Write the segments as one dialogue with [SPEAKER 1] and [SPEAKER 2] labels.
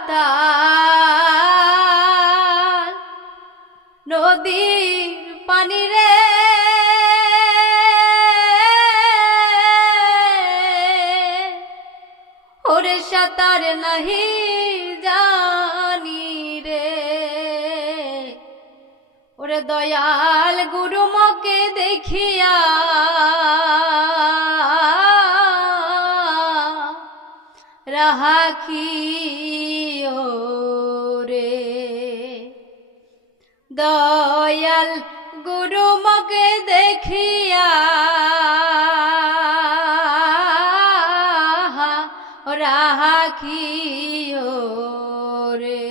[SPEAKER 1] বাতাল নদীর পানি রে। ওরে সাঁতার নাহি জানি রে। ওরে দয়াল গুরুমকে দেখিয়া রাখি রে। দয়াল গুরুমকে দেখিয়া রাখি রে।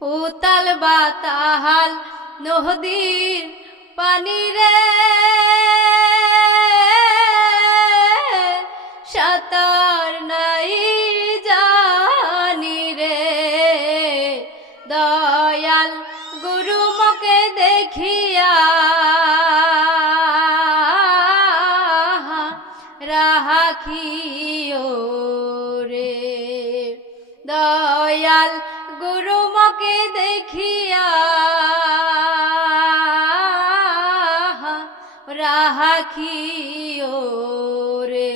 [SPEAKER 1] উতাল বাতাহাল নদীর পানি রে রাখিও রে। দয়াল গুরুমকে দেখিয়া রাখিও রে।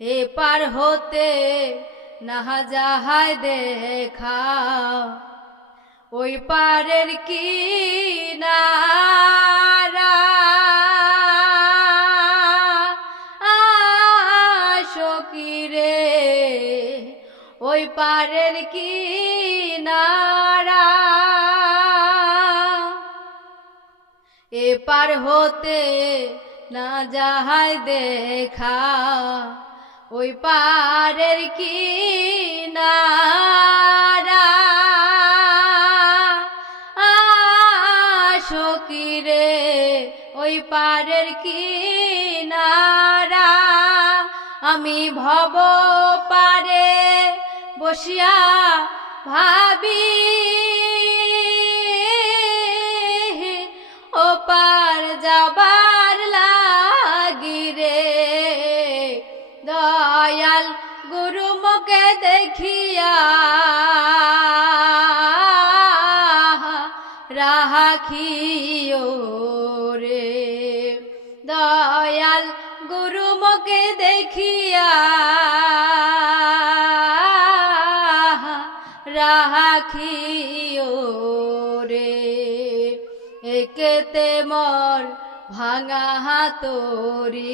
[SPEAKER 1] এ পার হতে না যাহায় দেখা ওই পারের কি নারা পারের কি নারা এ পার হতে না যাহায় দেখা, ওই পারের কি নারা আশকিরে ওই পারের কি নারা আমি ভব বসিয়া ভাবি ও পার যাবার লাগি রে। দয়াল গুরুমকে দেখিয়া রাখিও রে। দয়াল গুরুমকে দেখিয়া একেতে মর ভাঙা হাতরি।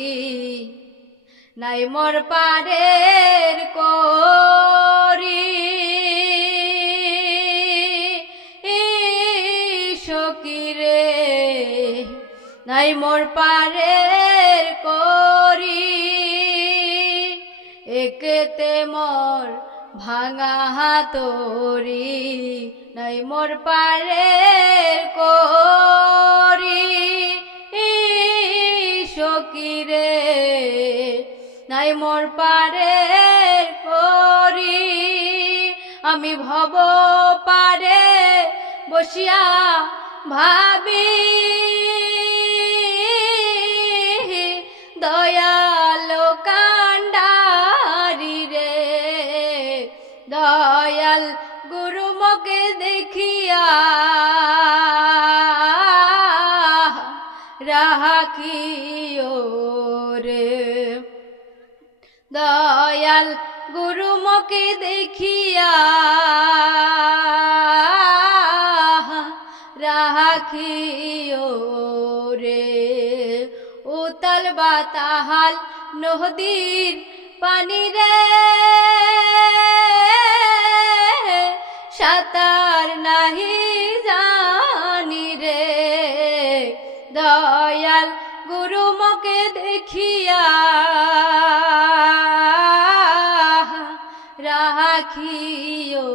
[SPEAKER 1] নাই মোর পারের করি। সকিরে নাই মোর পারের করি। একেতে মোর ভাঙা হাতরি। নাই মোর পারের করি। সকিরে নাই মোর পারের করি। আমি ভব পারে বসিয়া ভাবি। দয়াল কান্ডারি রে দয়াল রাখিও রে দয়াল গুরুমকে দেখিয়া রাখিও রে উতল বাতাহাল নদীর পানি রে রাখিও।